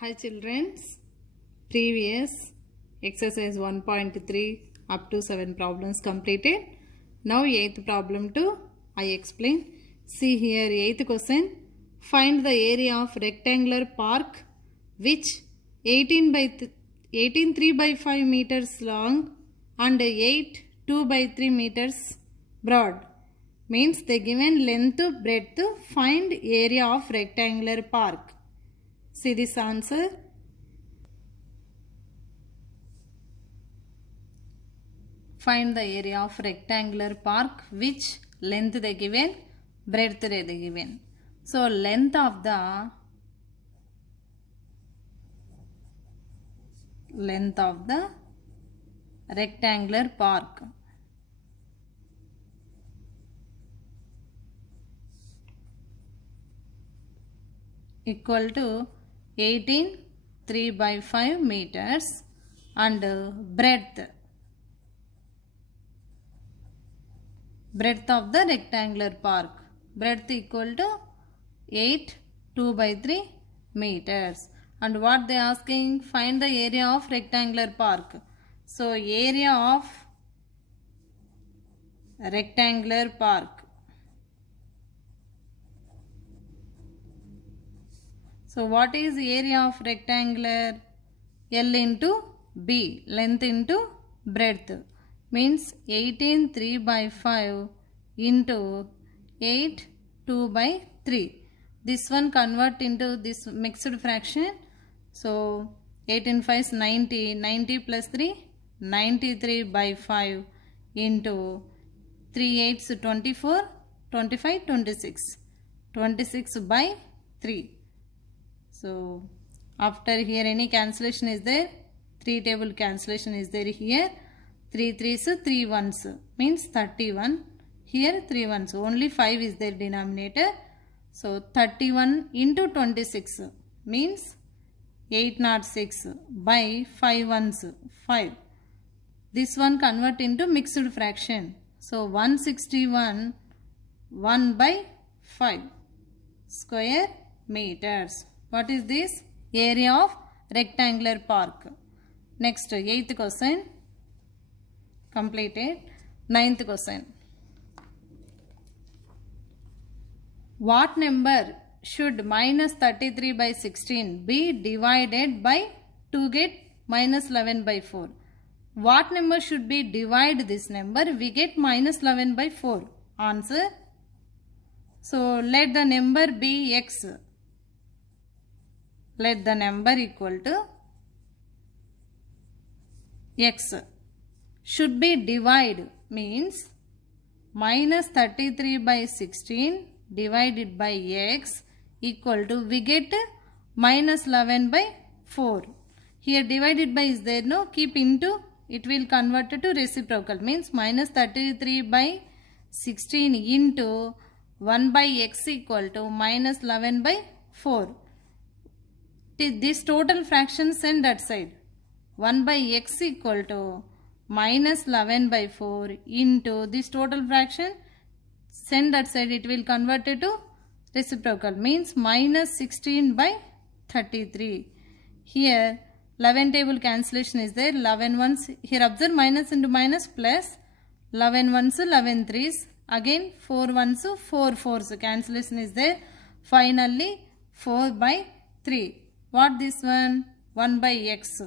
Hi children, previous exercise 1.3 up to 7 problems completed. Now 8th problem 2 I explain. See here 8th question. Find the area of rectangular park which 18 3 by 5 meters long and 8 2 by 3 meters broad. Means the given length breadth, find area of rectangular park. See this answer. Find the area of rectangular park which length they given, breadth they given. So length of the rectangular park equal to 18 3 by 5 meters and breadth of the rectangular park breadth equal to 8 2 by 3 meters. And what they asking, find the area of rectangular park. So area of rectangular park, so what is area of rectangular? L into B, length into breadth, means 18 3 by 5 into 8 2 by 3. This one convert into this mixed fraction. So 18 5 is 90, 90 plus 3, 93 by 5 into 3 8s 24, 25 26, 26 by 3. So after here any cancellation is there? 3 table cancellation is there here. 3 3s 3 1s means 31. Here 3 1s, only 5 is there denominator. So 31 into 26 means 806 by 5 1s 5. This one convert into mixed fraction. So 161 1 by 5 square meters. What is this? Area of rectangular park. Next 8th question completed. 9th question. What number should minus 33 by 16 be divided by to get minus 11 by 4? What number should be divide this number? We get minus 11 by 4. Answer. So let the number be x. Let the number equal to x. Should be divide means minus 33 by 16 divided by x equal to, we get minus 11 by 4. Here divided by is there, no? Keep into, it will convert to reciprocal, means minus 33 by 16 into 1 by x equal to minus 11 by 4. This total fraction send that side. 1 by x equal to minus 11 by 4 into this total fraction send that side, it will convert it to reciprocal, means minus 16 by 33. Here 11 table cancellation is there. 11 ones, here observe minus into minus plus 11 ones 11 threes, again 4 ones 4 fours, cancellation is there. Finally 4 by 3. What this one? 1 by x.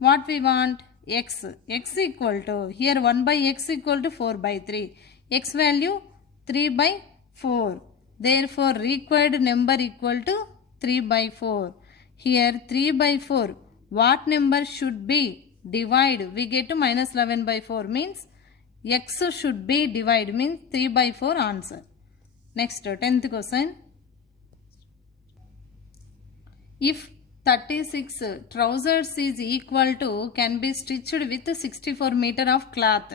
What we want? X. X equal to, here 1 by x equal to 4 by 3. X value 3 by 4. Therefore required number equal to 3 by 4. Here 3 by 4. What number should be divide? We get to minus 11 by 4, means x should be divide, means 3 by 4 answer. Next 10th question. If 36 trousers is equal to, can be stitched with 64 meter of cloth.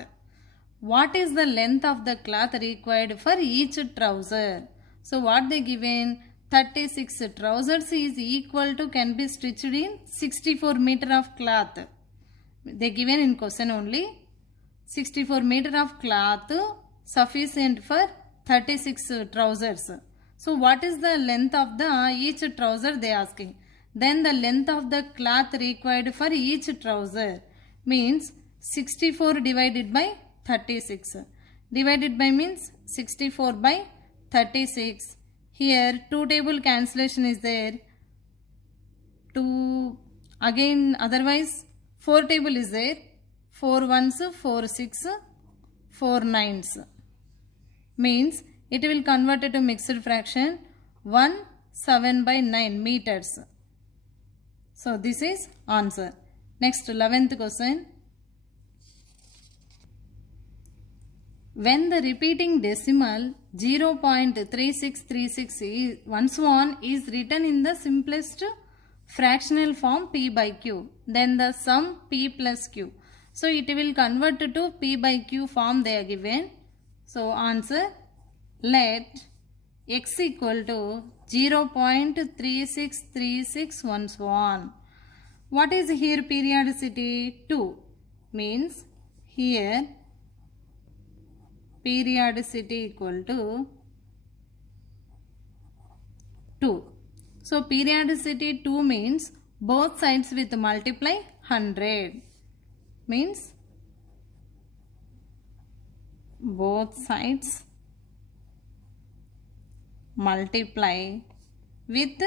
What is the length of the cloth required for each trouser? So what they given? 36 trousers is equal to, can be stitched in 64 meter of cloth. They given in question only. 64 meter of cloth sufficient for 36 trousers. So what is the length of the each trouser they asking? then the length of the cloth required for each trouser means 64 divided by 36. Divided by means 64 by 36. Here 2 table cancellation is there. 2 again, otherwise 4 table is there. 4 ones, 4 6, 4 nines. Means it will convert it to mixed fraction 1 7 by 9 meters. So this is answer. Next 11th question. When the repeating decimal 0.3636 once on is written in the simplest fractional form p by q, then the sum p plus q. So it will convert to p by q form they are given. So answer, let x equal to 0.3636 once on. What is here periodicity? 2. Means here periodicity equal to 2. So periodicity 2 means both sides with multiply 100. Means both sides multiply with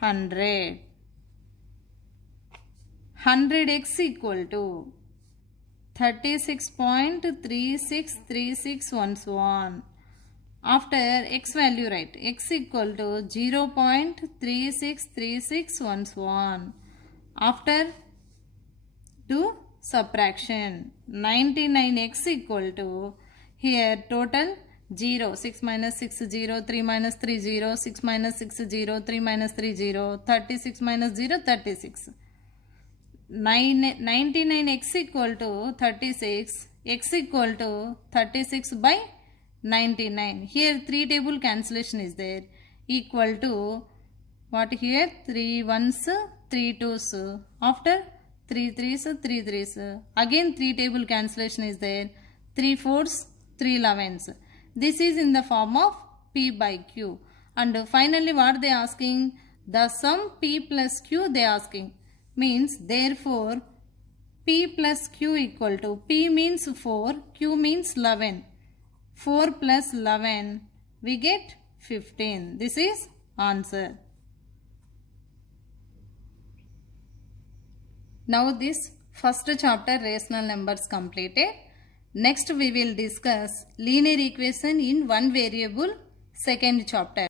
100. 100x equal to 36.3636 once on. After x value write x equal to 0.3636 once on. After do subtraction 99x equal to here total 0, 6 minus 6 0, 3 minus 3 0, 6 minus 6 0, 3 minus 3 0, 36 minus 0 36. 99x equal to 36, x equal to 36 by 99. Here 3 table cancellation is there, equal to what here 3 ones 3 twos, after 3 threes 3 threes, again 3 table cancellation is there, 3 fours 3 11s. This is in the form of p by q. And finally what they asking? The sum p plus q they asking. Means therefore p plus q equal to, p means 4, q means 11. 4 plus 11 we get 15. This is answer. Now this first chapter rational numbers completed. Next we will discuss linear equation in one variable, second chapter.